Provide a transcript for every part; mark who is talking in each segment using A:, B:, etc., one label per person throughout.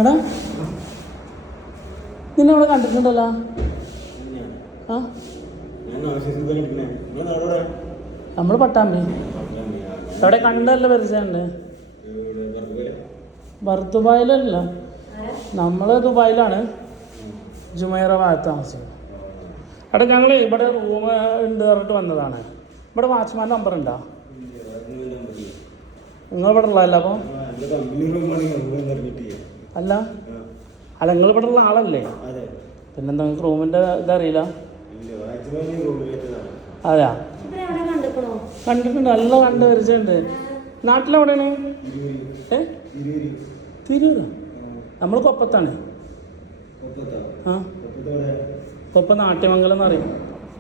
A: എടാ നിന്നെ അവിടെ കണ്ടിട്ടുണ്ടല്ലോ. ആ നമ്മള് പട്ടാമ്പി. അവിടെ കണ്ടല്ലോ പരിചയമുണ്ട്. ദുബായിലല്ല, നമ്മള് ദുബായിലാണ്. ജുമൈറ ഭാഗത്ത് താമസിക്കുന്നത്. അവിടെ ഞങ്ങൾ ഇവിടെ റൂം ഉണ്ട് പറഞ്ഞിട്ട് വന്നതാണ്. ഇവിടെ വാച്ച്മാൻ നമ്പർ ഉണ്ടോ? നിങ്ങൾ ഇവിടെ ഉള്ളതല്ല അപ്പോൾ? അല്ല അല്ല നിങ്ങൾ ഇവിടെ ഉള്ള ആളല്ലേ? പിന്നെന്താ നിങ്ങൾക്ക് റൂമിൻ്റെ ഇതറിയില്ല? അതെയാ, കണ്ടിട്ടുണ്ട്. നല്ല കണ്ട് പരിചയമുണ്ട്. നാട്ടിലെവിടെയാണ്? തിരൂരാ? നമ്മൾ കൊപ്പത്താണ്. ആ കൊപ്പം നാട്യമംഗലം എന്ന് പറയും.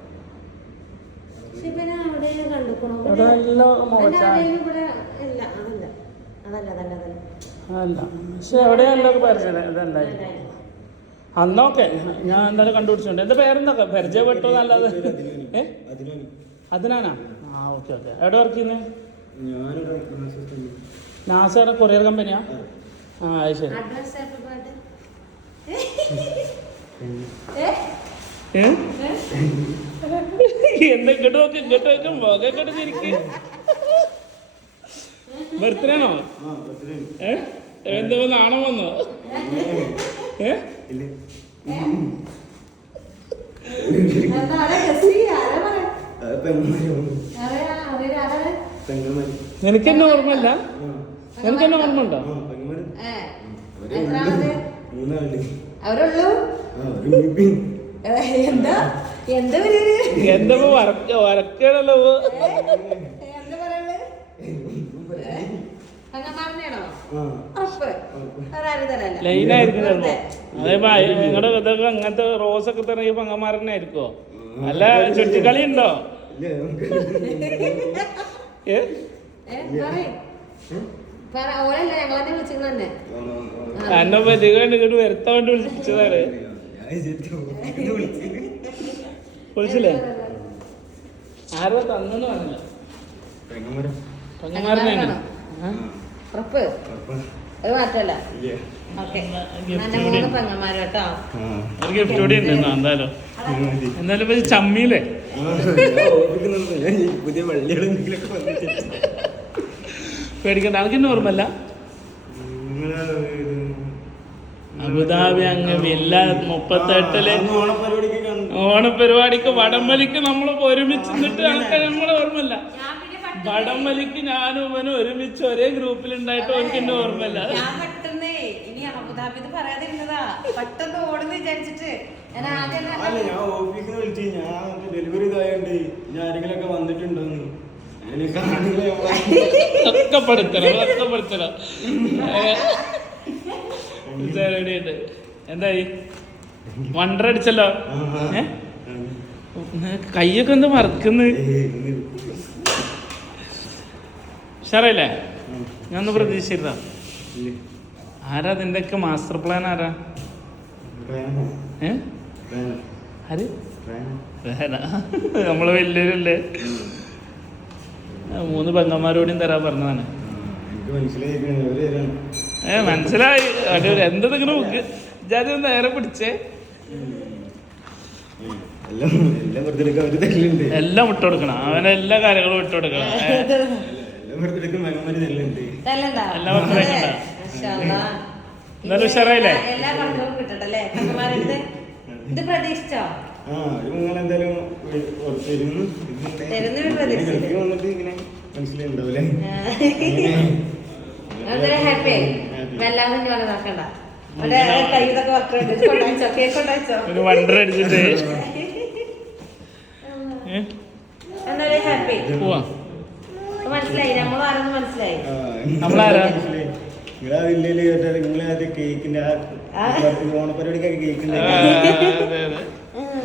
A: അവിടെ നല്ല അല്ല, പക്ഷെ എവിടെയല്ല പരിചയം ഇതല്ലായിരുന്നു. അന്നോക്കെ ഞാൻ എന്തായാലും കണ്ടുപിടിച്ചിട്ടുണ്ട്. എന്താ പേരെന്തൊക്കെ പരിചയപ്പെട്ടു എന്നല്ലാതെ. അതിനാനാ? ആ ഓക്കെ ഓക്കെ. എവിടെ വർക്ക് ചെയ്യുന്നത്? നാസയുടെ കൊറിയർ കമ്പനിയാ? ആ അത് ശരി. എന്താ ഇങ്ങോട്ട് നോക്ക്, ഇങ്ങോട്ട് നോക്കും മുഖം ശരിക്ക്. ബർത്ത്ഡേ ആണോ? എന്താ നാണം വന്നോ? എനിക്കെന്നെ ഓർമ്മയില്ല. എനിക്കെന്നെ ഓർമ്മ ഉണ്ടോ? എന്താ വരക്കണല്ലോ. ലൈനായിരിക്കും ചിലപ്പോ. അതേ നിങ്ങളുടെ ഇതൊക്കെ അങ്ങനത്തെ റോസൊക്കെ തന്നെ ഈ പങ്ങന്മാരനെ ആയിരിക്കോ? അല്ല ചുറ്റിക്കളി ഉണ്ടോ? എന്നെ പറ്റിക്കൊണ്ട് ഇങ്ങോട്ട് വരുത്താൻ വേണ്ടി വിളിച്ചതാണ്. വിളിച്ചില്ലേ? ആരോ തന്നെന്ന് പറഞ്ഞില്ല. പെങ്ങന്മാരനാണ്. ഒരു ഗിഫ്റ്റ് കൂടി ഉണ്ട് എന്തായാലും. എന്തായാലും ഇപ്പൊ ചമ്മിയില്ലേ പേടിക്കണ്ട. എനിക്കെന്നെ ഓർമ്മല്ല. അബുദാബി അങ്ങ് വില്ല 38 ഓണപരിപാടിക്ക് വടംവലിക്ക് നമ്മളിപ്പോ ഒരുമിച്ച് നിന്നിട്ട് നമ്മളെ ഓർമ്മല്ല. വടംവലിക്ക് ഞാനും ഇവനും ഒരുമിച്ച് ഒരേ ഗ്രൂപ്പിലുണ്ടായിട്ട് എനിക്ക് എന്നെ ഓർമ്മല്ല. എന്തായി? വണ്ടർ അടിച്ചല്ലോ. കയ്യൊക്കെ എന്താ മറക്കുന്നു? ഉഷാറല്ലേ? ഞാൻ ഒന്ന് പ്രതീക്ഷിച്ചിരുന്ന. ആരാ നിന്റെയൊക്കെ മാസ്റ്റർ പ്ലാൻ? ആരാ? ആര്? നമ്മള് വലിയവരല്ലേ? 3 പെങ്ങന്മാരോടും തരാൻ പറഞ്ഞതാണ്. മനസ്സിലായി. അടിപൊളി. എന്താ ഇങ്ങനെ നോക്ക്? ജാതി നേരെ പിടിച്ചേ. എല്ലാം വിട്ടുകൊടുക്കണം. അവനെ എല്ലാ കാര്യങ്ങളും വിട്ടുകൊടുക്കണം. എന്നാലും ഉഷാറായില്ലേ? വണ്ടർ അടിച്ചിട്ട് പോവാ. മനസ്സിലായി നമ്മളാരാ?
B: ഓണപരിപാടിക്കൊക്കെ കേക്കിന്റെ ഓണപരിപാടിക്കൊക്കെ കേക്കിന്റെ